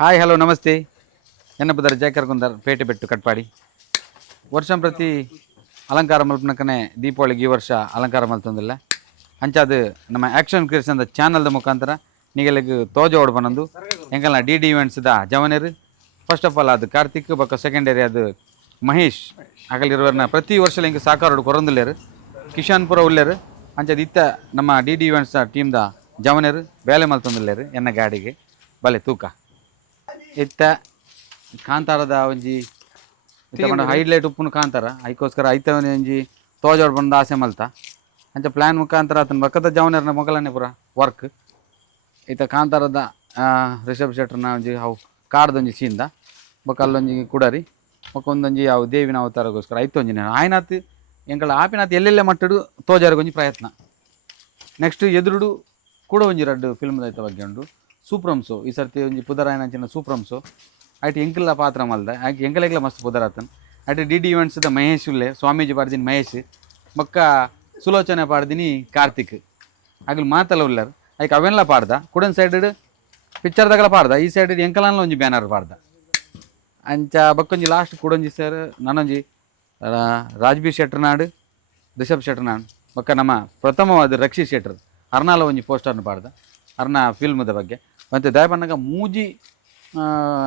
Hi hello ನಮಸ್ತೆ ಎನ್ನ ಬುದರ್ ಜಯಕರ್ ಕುಂದರ್ ಪೇಟೆ ಬೆಟ್ಟು ಕಟ್ಪಾಡಿ ವರ್ಷ ಪ್ರತಿ ಅಲಂಕಾರ ಮಲ್ಪನಕನೆ ದೀಪಾವಳಿಗೆ ಈ ವರ್ಷ ಅಲಂಕಾರ ಮಲ್ತೊಂದಿಲ್ಲ ಅಂಚಾದ ನಮ್ಮ ಆ್ಯಕ್ಷನ್ ಕ್ರಿಯೇಷನ್ ಚಾನಲ್ದ ಮುಖಾಂತರ ನೀಗಳಿಗೆ ತೋಜ ಓಡ್ಬನೊಂದು ಎಂಕಲ್ನ ಡಿ ಇವೆಂಟ್ಸ್ದ ಜವನೇರು ಫಸ್ಟ್ ಆಫ್ ಆಲ್ ಅದು ಕಾರ್ತಿಕ್ ಬೊಕ್ಕ ಸೆಕೆಂಡರಿ ಅದು ಮಹೇಶ್ ಆಗಲಿರುವರ್ನ ಪ್ರತಿ ವರ್ಷ ಹಿಂಗೆ ಸಾಕಾರ ಕೊರೊಂದುಲ್ಲೇರು ಕಿಶಾನ್ಪುರ ಉಲ್ಲೇರು ಅಂಚದ ಇತ್ತ ನಮ್ಮ ಡಿ ಇವೆಂಟ್ಸ್ ಟೀಮ್ದ ಜವನೇರು ಬೇಲೆ ಮಲ್ತೊಂದುಲ್ಲೇರು ಎನ್ನ ಗಾಡಿಗೆ ಬಲೆ ತೂಕ ಇತ್ತ ಕಾಂತಾರದ ಒಂಜಿ ಹೈಲೈಟ್ ಉಪ್ಪುನು ಕಾಂತಾರ ಐಕೋಸ್ಕರ ಐತವನೇ ಒಂಜಿ ತೋಜೋಡ್ ಬಂದು ಆಸೆ ಮಲ್ತ ಅಂಚ ಪ್ಲ್ಯಾನ್ ಮುಖಾಂತರ ಆತನ ಬಕ್ಕದ ಜವನರ್ನ ಮೊಗಲನೆ ಪೂರ ವರ್ಕ್ ಈತ ಕಾಂತಾರದ ರಿಷಬ್ ಶೆಟ್ರನ ಒಂಜಿ ಅವು ಕಾಡ್ದೊಂಜಿ ಸೀನ್ದ ಬೊಕ್ಕ ಅಲ್ಲೊಂಜಿ ಕುಡರಿ ಬೊಕ್ಕ ಒಂದೊಂಜಿ ಅವು ದೇವಿನ ಅವತಾರಗೋಸ್ಕರ ಐತೊಂಜಿ ಆಯ್ನಾತ್ ಎಂಕಳ ಆಪಿನಾತ್ ಎಲ್ಲೆಲ್ಲೆ ಮಟ್ಟಡು ತೋಜಾರಿಗೊಂಜಿ ಪ್ರಯತ್ನ ನೆಕ್ಸ್ಟ್ ಎದುರುಡು ಕೂಡ ಒಂಜಿ ರಡ್ಡು ಫಿಲ್ಮ್ದ ಐತ ಬಗ್ಗೆ ಉಂಡು ಸೂಪ್ರಂಸು ಈ ಸರ್ತಿ ಒಂಜಿ ಪುದರಾಯನಂಚಿನ ಸೂಪ್ರಂಸು ಐಟಿ ಎಂಕಲ್ನ ಪಾತ್ರ ಮಲ್ದ ಆಕೆ ಎಂಕಲೆಗ್ಲ ಮಸ್ತ್ ಪುದರಾತನ್ ಐಟಿ ಡಿ ಇವೆಂಟ್ಸ್ದ ಮಹೇಶ್ ಉಲ್ಲೆ ಸ್ವಾಮೀಜಿ ಪಾಡ್ದಿನಿ ಮಹೇಶ್ ಬೊಕ್ಕ ಸುಲೋಚನೆ ಪಾಡ್ದಿನಿ ಕಾರ್ತಿಕ್ ಆಗ್ಲಿ ಮಾತಲ್ಲ ಉಲ್ಲರ್ ಐಕ್ ಅವೆಲ್ಲ ಪಾಡ್ದ ಕುಡನ್ ಸೈಡ್ ಪಿಕ್ಚರ್ದಾಗಲ ಪಾಡ್ದ ಈ ಸೈಡ್ ಎಂಕಲನ್ಲ ಒಂಜಿ ಬ್ಯಾನರ್ ಪಾಡ್ದ ಅಂಚ ಬಕ್ಕೊಂಜಿ ಲಾಸ್ಟ್ ಕೂಡೊಂಜಿ ಸರ್ ನಾನೊಂಜಿ ರಾಜ್ಬೀರ್ ಶೆಟ್ರನಾಡು ರಿಷಬ್ ಶೆಟ್ರನಾಡು ಬೊಕ್ಕ ನಮ್ಮ ಪ್ರಥಮವಾದ ರಕ್ಷಿತ್ ಶೆಟ್ರ್ ಅರ್ನಾಲ ಒಂಜಿ ಪೋಸ್ಟರ್ನ ಪಾಡ್ದ ಅರ್ನ ಫಿಲ್ಮ್ದ ಬಗ್ಗೆ ಮತ್ತು ದಯಪನ್ನಗ ಮೂಜಿ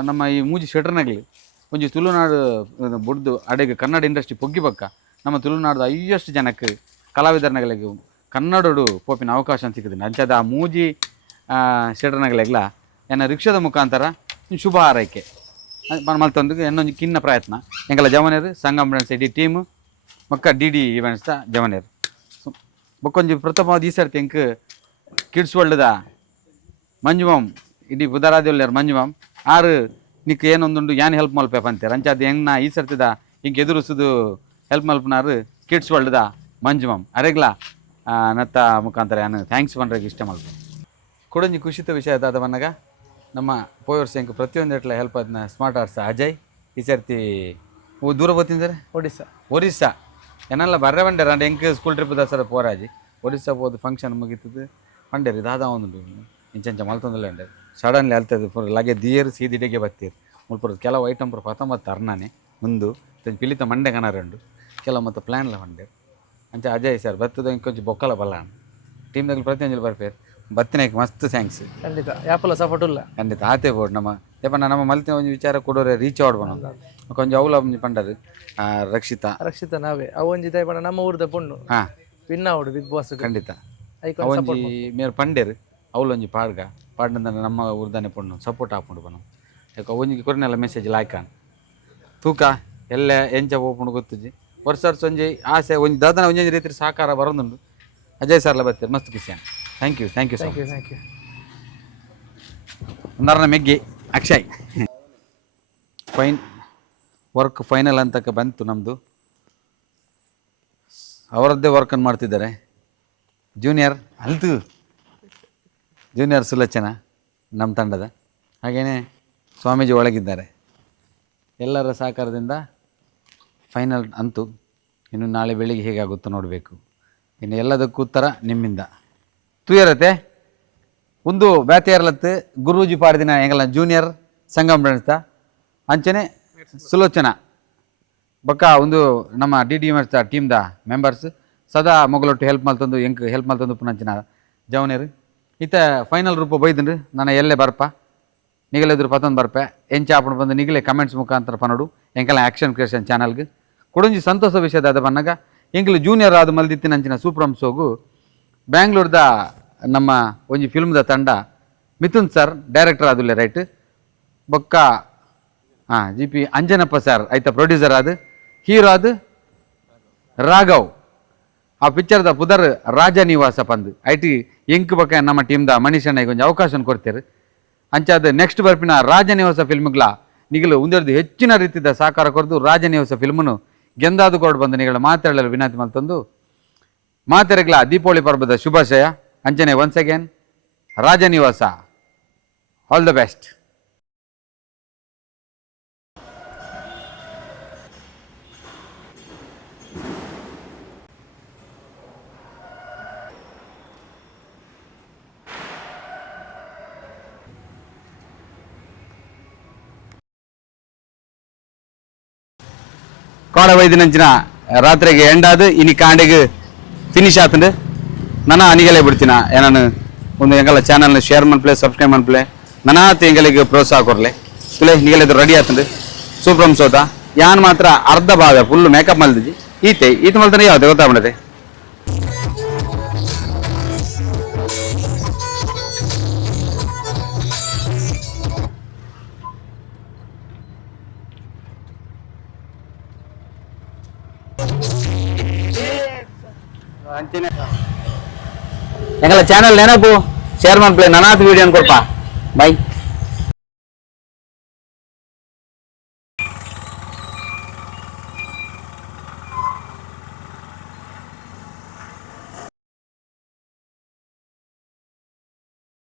ನಮ್ಮ ಈ ಮೂಜಿ ಶೆಟ್ರನಾಗಲಿ ಒಂಜಿ ತುಳುನಾಡು ಬುಡ್ದು ಅಡೆಗೆ ಕನ್ನಡ ಇಂಡಸ್ಟ್ರಿ ಪೊಗ್ಗಿ ಬಕ್ಕ ನಮ್ಮ ತುಳುನಾಡ್ದು ಅಯ್ಯಷ್ಟು ಜನಕ್ಕೆ ಕಲಾವಿದರ್ನಗಳಿಗೆ ಕನ್ನಡಡು ಪೋಪಿನ ಅವಕಾಶ ಸಿಕ್ಕಿದ್ದೀನಿ ಅಂಚದ ಆ ಮೂಜಿ ಶೆಟ್ರನಾಗಲೆಗ್ಲ ಎನ್ನ ರಿಕ್ಷಾದ ಮುಖಾಂತರ ಶುಭ ಹಾರೈಕೆ ಮಲ್ತೊಂದು ಎನ್ನೊಂದು ಕಿನ್ನ ಪ್ರಯತ್ನ ಎಂಕಲ ಜವನೇರು ಸಂಗಮ್ ಡ್ಯಾನ್ಸ್ ಇಡೀ ಟೀಮು ಮಕ್ಕ ಡಿ ಇವೆಂಟ್ಸ್ದ ಜವನೇರು ಬೊಕ್ಕೊಂಜಿ ಪ್ರಥಮವಾದ ಈ ಸರ್ತಿ ಎಂಕ್ ಕಿಡ್ಸ್ ವರ್ಲ್ಡ್ದ ಮಂಜುಮಮ್ ಇಡೀ ಬುಧರಾದಿಲ್ಲಾರ ಮಂಜುಮಮ್ ಆರು ನಿಕ್ ಏನೊಂದುಂಡು ಯಾನ್ ಹೆಲ್ಪ್ ಮಲ್ಪೆ ಅಂತಾರೆ ಅಂಚಾದ ಹೆಂಗ್ನ ಈ ಸರ್ತಿದ ಹಿಂಗೆ ಎದುರಿಸೋದು ಹೆಲ್ಪ್ ಮಲ್ಪನಾರು ಕಿಡ್ಸ್ ವರ್ಲ್ಡ್ದ ಮಂಜುಮಮ್ ಅರೆಗ್ಲ ನತ್ತ ಮುಖಾಂತರ ಏನು ಥ್ಯಾಂಕ್ಸ್ ಪಂಡ್ರಿಗೆ ಇಷ್ಟ ಮಲ್ಪೆ ಕೊಡೊಂಜಿ ಖುಷಿತ ವಿಷಯ ಅದಾದ ಬನ್ನಗ ನಮ್ಮ ಪೋಯರ್ಸ್ ಹೆಂಗೆ ಪ್ರತಿಯೊಂದು ಎಟ್ಲ ಹೆಲ್ಪ್ ಅದನ್ನ ಸ್ಮಾರ್ಟ್ ಆರ್ಟ್ಸ್ ಅಜಯ್ ಈ ಸರ್ತಿ ದೂರ ಬರ್ತಿದ್ದಾರೆ ಒರಿಸ್ಸಾ ಏನೆಲ್ಲ ಬರ್ರೆ ಬಂಡ್ಯಾರ ಅಂದ್ರೆ ಹೆಂಗೆ ಸ್ಕೂಲ್ ಟ್ರಿಪ್ ದಸರ ಪೋರಾಜಿ ಒರಿಸ್ಸಾ ಹೋದ ಫಂಕ್ಷನ್ ಮುಗೀತದೆ ಬಂಡ್ಯಾರ ದಾದ ಒಂದು ಇಂಚಂಚ ಮಲ್ತೊಂದಿಲ್ಲ ಅಂಡೆ ಸಡನ್ಲಿ ಅಲ್ತದೆ ಪೂರ ಲಗೆ ದಿಯರು ಸೀದಿಡೆಗೆ ಬತ್ತೀರು ಮುಲ್ಪುರ ಕೆಲವು ಐಟಮ್ ಪೂರ ಪತ ಮತ್ತು ಅರ್ನಾನೆ ಮುಂದು ಪಿಲಿತ ಮಂಡೆ ಕಣರಂಡು ಕೆಲವು ಮತ್ತು ಪ್ಲ್ಯಾನ್ಲ ಮಂಡೆ ಅಂಚ ಅಜಯ್ ಸರ್ ಬತ್ತದ ಕೊಂಚ ಬೊಕ್ಕಲ ಬಲ್ಲಾಣ ಟೀಮ್ದಾಗ ಪ್ರತಿಯೊಂದು ಬರ್ಪೇರು ಬತ್ತಿನಕ್ಕೆ ಮಸ್ತ್ ಥ್ಯಾಂಕ್ಸ್ ಖಂಡಿತ ಯಾಪಲ್ಲ ಸಪೋರ್ಟ್ ಇಲ್ಲ ಖಂಡಿತ ಆತೆ ಬೋರ್ಡ್ ನಮ್ಮ ಏಪನ್ನ ನಮ್ಮ ಮಲ್ತಿನ ಒಂದು ವಿಚಾರ ಕೊಡೋರೆ ರೀಚ್ ಆಡ್ಬೋಣ ಕೊಂಚ ಅವಲ ಪಂಡರು ರಕ್ಷಿತ ನಾವೇ ಅವೊಂಜಿ ದಯಪಡ ನಮ್ಮ ಊರ್ದ ಪುಣ್ಣು ಹಾಂ ವಿನ್ ಆವಡು ಬಿಗ್ ಬಾಸ್ ಖಂಡಿತ ಅವೊಂಜಿ ಮೇರೆ ಪಂಡೇರು ಅವಲೊಂಜಿ ಪಾಡ್ನಂದ ನಮ್ಮ ಊರ್ದಾನೆ ಪೊಣ್ಣು ಸಪೋರ್ಟ್ ಹಾಕೊಂಡು ಬನ್ನು ಯಾಕೆ ಒಂಜಿಗೆ ಕೊರನೆಲ್ಲ ಮೆಸೇಜ್ ಲಾಯ್ಕಾನ್ ತೂಕ ಎಲ್ಲ ಎಂಚ ಹೋಗ್ಕೊಂಡು ಗೊತ್ತುಜಿ ವರ್ಷ ಒಂಜಿ ಆಸೆ ಒಂಜಿ ದಾದನ ಒಂಜೊಂದು ರೀತಿ ಸಾಕಾರ ಬರೋದುಂಡು ಅಜಯ್ ಸರ್ಲ ಬರ್ತಾರೆ ಮಸ್ತ್ ಕಿಸ್ಯಾನ್ ಥ್ಯಾಂಕ್ ಯು ಥ್ಯಾಂಕ್ ಯು ಒಂದರನ ಮೆಗ್ಗಿ ಅಕ್ಷಯ್ ವರ್ಕ್ ಫೈನಲ್ ಅಂತಕ್ಕೆ ಬಂತು ನಮ್ಮದು ಅವರದ್ದೇ ವರ್ಕನ್ನು ಮಾಡ್ತಿದ್ದಾರೆ ಜೂನಿಯರ್ ಸುಲೋಚನಾ ನಮ್ಮ ತಂಡದ ಹಾಗೆಯೇ ಸ್ವಾಮೀಜಿ ಒಳಗಿದ್ದಾರೆ ಎಲ್ಲರ ಸಹಕಾರದಿಂದ ಫೈನಲ್ ಅಂತು ಇನ್ನು ನಾಳೆ ಬೆಳಿಗ್ಗೆ ಹೇಗಾಗುತ್ತೋ ನೋಡಬೇಕು ಇನ್ನು ಎಲ್ಲದಕ್ಕೂ ಉತ್ತರ ನಿಮ್ಮಿಂದ ತುಯರತೆ ಒಂದು ಬ್ಯಾತಿಯರ್ಲತ್ತು ಗುರೂಜಿ ಪಾಡ್ದಿನ ಎಂಗಲ ಜೂನಿಯರ್ ಸಂಗಮ್ ಡ್ಯಾನ್ಸ್ದ ಅಂಚನೆ ಸುಲೋಚನಾ ಬೊಕ್ಕ ಒಂದು ನಮ್ಮ ಡಿ ಇವೆಂಟ್ಸ್ದ ಟೀಮ್ದ ಮೆಂಬರ್ಸ್ ಸದಾ ಮೊಗಲೊಟ್ಟು ಹೆಲ್ಪ್ ಮಲ್ತೊಂದು ಪುನಂಚಿನ ಜವನೇರು ಈತ ಫೈನಲ್ ರೂಪ ಬೈದಂಡು ನಾನು ಎಲ್ಲೇ ಬರ್ಪ ನಿಗಲೆದ್ರು ಪತ್ತೊಂದು ಬರ್ಪೆ ಎಂಚ ಆಪಣ ಬಂದು ನಿಗಲೇ ಕಮೆಂಟ್ಸ್ ಮುಖಾಂತರ ಪನೋಡು ಎಂಕಲ ಆ್ಯಕ್ಷನ್ ಕ್ರಿಯೇಷನ್ ಚಾನಲ್ಗೆ ಕೊಡೊಂಜಿ ಸಂತೋಷ ವಿಷಯದ ಬನ್ನಗ ಎಂಕಲು ಜೂನಿಯರ್ ಆದ ಮಲ್ದಿತ್ತಿನಂಚಿನ ಸೂಪ್ರಂಸೋಗು ಬ್ಯಾಂಗ್ಳೂರ್ದ ನಮ್ಮ ಒಂಜಿ ಫಿಲ್ಮ್ದ ತಂಡ ಮಿಥುನ್ ಸರ್ ಡೈರೆಕ್ಟರ್ ಆದುಲ್ಲೆ ರೈಟ್ ಬೊಕ್ಕ ಜಿ ಪಿ ಅಂಜನಪ್ಪ ಸರ್ ಐತ ಪ್ರೊಡ್ಯೂಸರ್ ಆದ ಹೀರೋ ಆದ ರಾಘವ್ ಆ ಪಿಕ್ಚರ್ದ ಪುದರ್ ರಾಜ ನಿವಾಸ ಪಂದು ಐಟಿ ಎಂಕ್ ಬಕ್ಕ ನಮ್ಮ ಟೀಮ್ದ ಮನೀಷಣ್ಣಗೆ ಒಂದು ಅವಕಾಶ ಕೊಡ್ತೇವೆ ಅಂಚಾದ ನೆಕ್ಸ್ಟ್ ಬರ್ಪಿನ ರಾಜನಿವಾಸ ಫಿಲ್ಮ್ಗಳ ನಿಗಲು ಒಂದೆರಡು ಹೆಚ್ಚಿನ ರೀತಿಯ ಸಹಕಾರ ಕೊಡ್ದು ರಾಜನಿವಾಸ ಫಿಲ್ಮನ್ನು ಗೆಂದಾದು ಕೊಡು ಬಂದು ನಿಗಳ ಮಾತಾಡಲು ವಿನಂತಿ ಮಲ್ತೊಂದು ಮಾತೆರೆಗ್ಲ ದೀಪಾವಳಿ ಪರ್ವದ ಶುಭಾಶಯ ಅಂಚನೆ ಒನ್ಸ್ ಅಗೇನ್ ರಾಜನಿವಾಸ ಆಲ್ ದ ಬೆಸ್ಟ್. ಕೋಡ ವೈದಿನಂಚಿನ ರಾತ್ರಿಗೆ ಎಂಡಾದು ಇನಿ ಕಾಂಡೆಗೆ ಫಿನಿಶ್ ಆತಂಡು ನಾನು ಅನಿಗಲೇ ಬಿಡ್ತೀನ ಏನಾನು ಒಂದು ಎಂಗಲ ಚಾನಲ್ನ ಶೇರ್ ಮನ್ಪ್ಲೆ ಸಬ್ಸ್ಕ್ರೈಬ್ ಮನ್ಪ್ಲೆ ನನಾತ್ ಎಂಗಲಿಗೆ ಪ್ರೋತ್ಸಾಹ ಕೊರ್ಲೆ ತುಲೆ ನಿಗಲಿದ್ದು ರೆಡಿ ಆತಂಡು ಸೂಪ್ರಮ್ ಸೋತ ಯಾನ್ ಮಾತ್ರ ಅರ್ಧ ಭಾಗ ಫುಲ್ ಮೇಕಪ್ ಮಲ್ದಿದ್ದಿ ಈತ ಮಲ್ತಾನೆ ಯಾವ್ದು ಗೊತ್ತಾಗ್ಬಿಡದೆ ಎಂಗಲ ಚಾನಲ್ ನೆನಪು ಶೇರ್ ಮನ್ಪ್ಲೆ ನನಾತ್ ವಿಡಿಯೋ ಕೊಡ್ಪ ಬಾಯ್